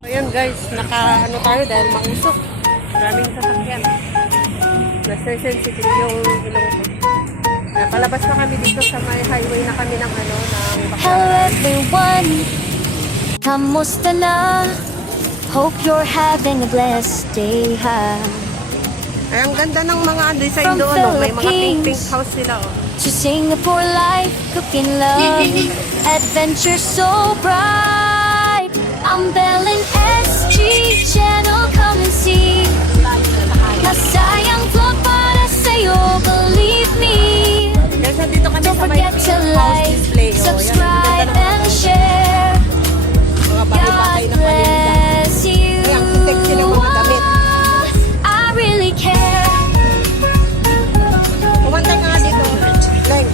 Ayan guys, naka-ano tayo dahil mausok. Maraming sasakyan. Nasa-sensitive yung ilong ko. Napalabas na kami dito sa may highway na kami ng ano, ng Hello Baclaran. everyone, kamusta na? Hope you're having a blessed day, ha? Ay, ang ganda ng mga design From doon, no? May mga Philippines. pink house sila, oh. To Singapore life, cooking love, adventure so bright. I'm Belen SG channel, come and see. Masayang vlog para sa'yo, believe me. Guys, nandito kami Don't sa may forget pink to house like, display, oh. subscribe, Yan, ang ganda and ng share. mga bahay-bahay God na paninda. bless you. Ay, ang sexy ng mga damit. I really care. Kumantay ka nga dito. Leng.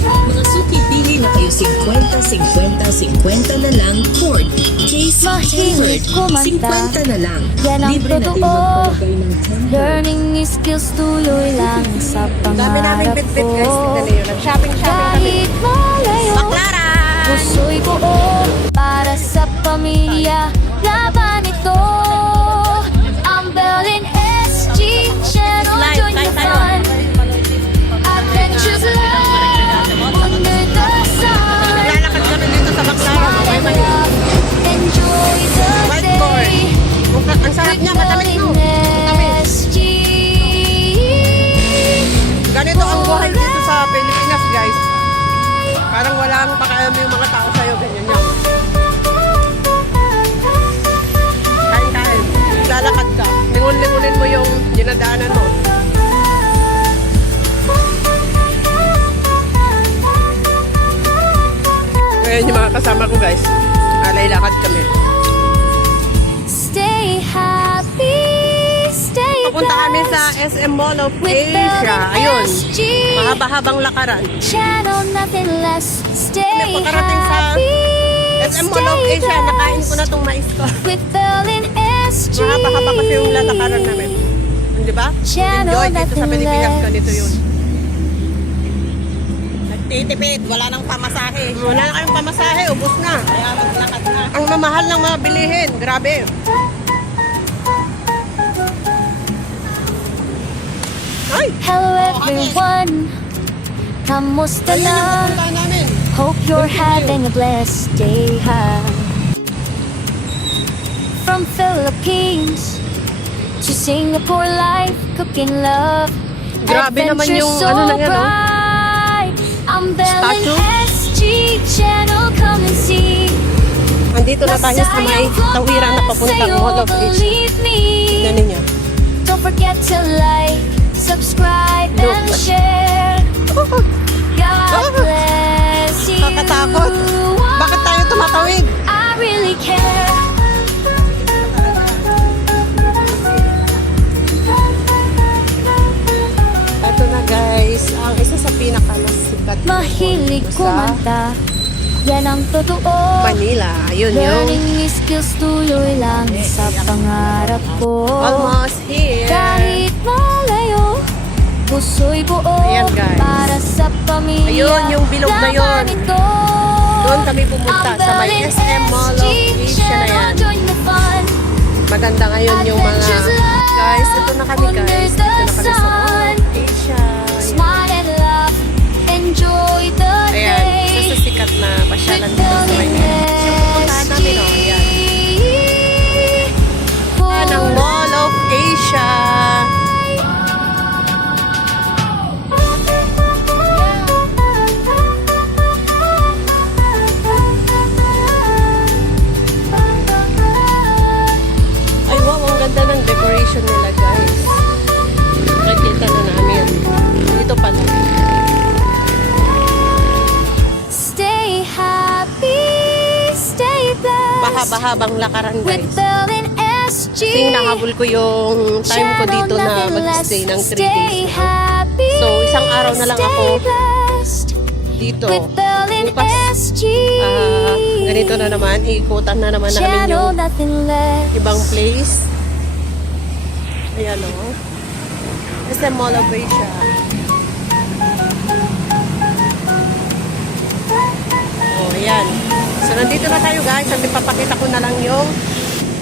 Mga suki, pili na kayo 50, 50, 50 na lang. Cord, case, Mahilig tempered, kumanta. 50 na lang. Yan ang Libre natin totoo. magpalagay ng tempered. Learning skills tuloy lang sa Ang dami naming pangarap bit-bit ko. guys. Tignan niyo. Nag-shopping-shopping kami. Kahit malayo, Baclaran! puso'y buo para sa pamilya. Laban ito. Ang Belen SG channel, join the fun. Adventures love under the sun. Naglalakad kami dito sa Baclaran. Smile May and mali. love, enjoy the White corn. day. Ang sarap niya. Matamis, no? Matamis. SG. Ganito ang buhay dito sa Pilipinas, guys. Parang walang pakialam yung mga tao sa'yo. Ganyan yan. Kain-kain. Lalakad ka. Lingun-lingunin mo yung dinadaanan mo. Ayan yung mga kasama ko, guys. Alay lakad kami. Stay happy, stay Papunta kami sa blessed SM Mall of with Asia. Belen Ayun. SG. Mahaba-habang lakaran. Channel nothing less. Stay May pagkarating sa happy, SM Mall of stay Asia. Nakain ko na blessed tong mais ko. with Belen SG. Mahaba-haba kasi yung lalakaran namin. Di ba? Channel Enjoy dito sa nothing Pilipinas. less. Ganito yun. Titipid, wala nang pamasahe. Wala na kayong pamasahe. Ubus na. Kaya maglakad na. Ang mamahal ng mga bilihin. Grabe. Ay! Hello everyone, kamusta Ayun yung na? pupuntahan namin. Hope you're having a blessed day, ha? From Philippines to Singapore life, cooking love. Grabe naman adventure yung so ano na yan, oh. bright. I'm Belen Statue? SG channel, come and see. Andito na tayo sa may tawiran na papuntang Mall of Asia. Believe me. Tignan ninyo. Don't forget to like, subscribe, Look. and share. God bless you. Kakatakot. Bakit tayo tumatawid? I really care. Ito na guys, ang isa sa pinakamasikat na Mahilig mall sa kumanta. Yan ang totoo. Manila. Ayun yung Learning skills tuloy lang sa pangarap ko. almost here. Kahit malayo, puso'y buo Ayan, guys. para sa pamilya. Ayun, yung bilog na yun. Laban ito. Doon kami pumunta sa may SM Mall of Asia na yan. Maganda ngayon yung mga guys. Ito na kami guys. Dito na kami sa Mall of Asia. Smile and laugh, enjoy the Ayan, day. isa sa sikat na pasyalan dito sa Manila. Yung pupuntahan namin o. Ayan. Ayan ang Mall of Asia. Ay wow, ang ganda ng decoration nila guys. Nakikita na namin. Dito pala. Stay happy, stay blessed. Mahaba-habang lakaran With guys. Belen SG. Kasi nahabol ko yung time ko dito na mag-stay ng 3 days. No? So, isang araw na lang ako dito. With Belen Bukas, SG. ganito na naman. Ikutan na naman namin Channel yung nothing less. ibang place. Ayan o. SM Mall of Asia. Ayan. So, nandito na tayo guys. At ipapakita ko na lang yung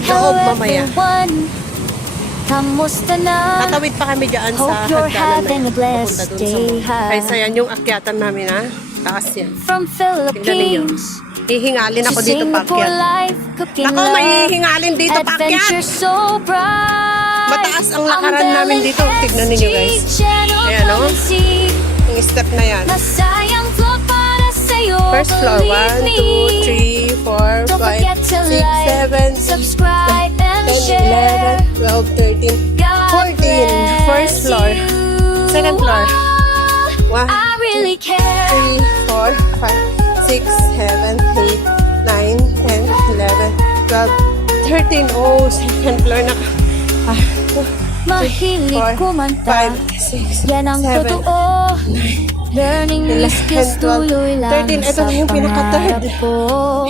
Hello loob mamaya. everyone, kamusta na? Tatawid pa kami dyan sa Hope you're hagdanan having na a blessed papunta dun sa day, ha? Kaysa yan yung akyatan namin ha. Taas yan. From Philippines Hihingalin to ako dito Singapore pakyat. life, cooking Nako, love, mahihingalin dito adventure pakyat. so bright. Mataas ang lakaran namin dito. Tignan ninyo guys. Ayan, oh. Yung step na yan. Masayang vlog para sa'yo, First floor, 1, 2, 3, 4, Don't 5, forget to 6, like, 7, 8, subscribe, and 10, share. 11, 12, 13, God 14. bless First floor. you. Second floor. 1, I really care. 3, 4, 5, 6, 7, 8, 9, 10, 11, 12, 13. Oh, second floor na. Mahilig 4, kumanta. 5, 6, Yan ang 7, totoo. Learning new 11, skills 12, tuloy lang 13. Ito sa na yung pinaka-third. pangarap ko.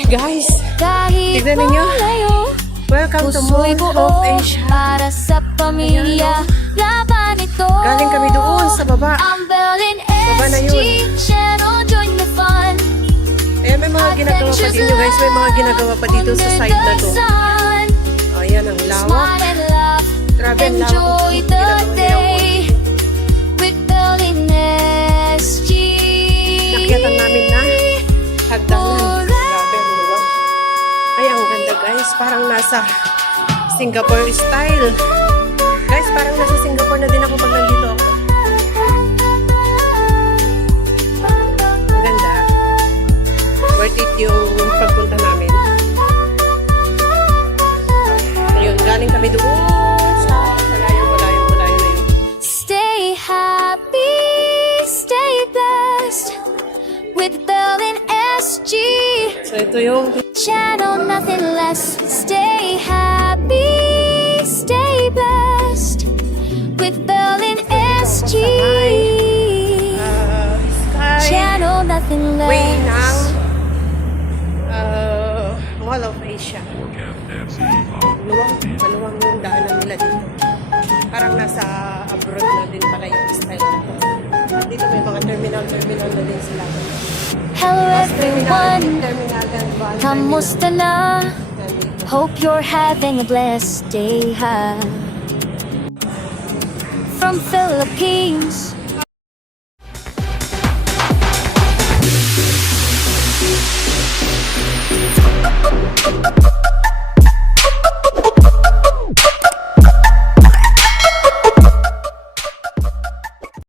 Guys, Kahit tignan ninyo. malayo, welcome to puso'y Mall buo of Asia. para sa pamilya. Laban ito. Galing kami doon sa baba. Ang Berlin Baba na SG yun. Channel, join the fun. Ayan, may mga ginagawa pa dito guys. May mga ginagawa pa dito sa side na to. Ayan, ang lawak. Smile and laugh. Grabe, ang lawak. Enjoy the day with Berlin SG. Nakyatan namin na hagdanan. Grabe, ang luwag. Ay, ang ganda guys. Parang nasa Singapore style. Guys, parang nasa Singapore na din ako pag nandito ako. Ang ganda. Worth it yung pagpunta namin. Ayun, galing kami doon sa malayo na yun. Stay happy, stay blessed with Berlin SG. So, ito yung Channel, nothing less. Stay happy, stay blessed with Berlin SG. sky Channel, nothing way ng less. Mall of Asia. Maluwang yung daanan nila dito. Parang nasa abroad na din pala yung style nito. Dito may mga terminal na din sila. Hello everyone, Terminal and one kamusta na? terminal. Hope you're having a blessed day, ha? From Philippines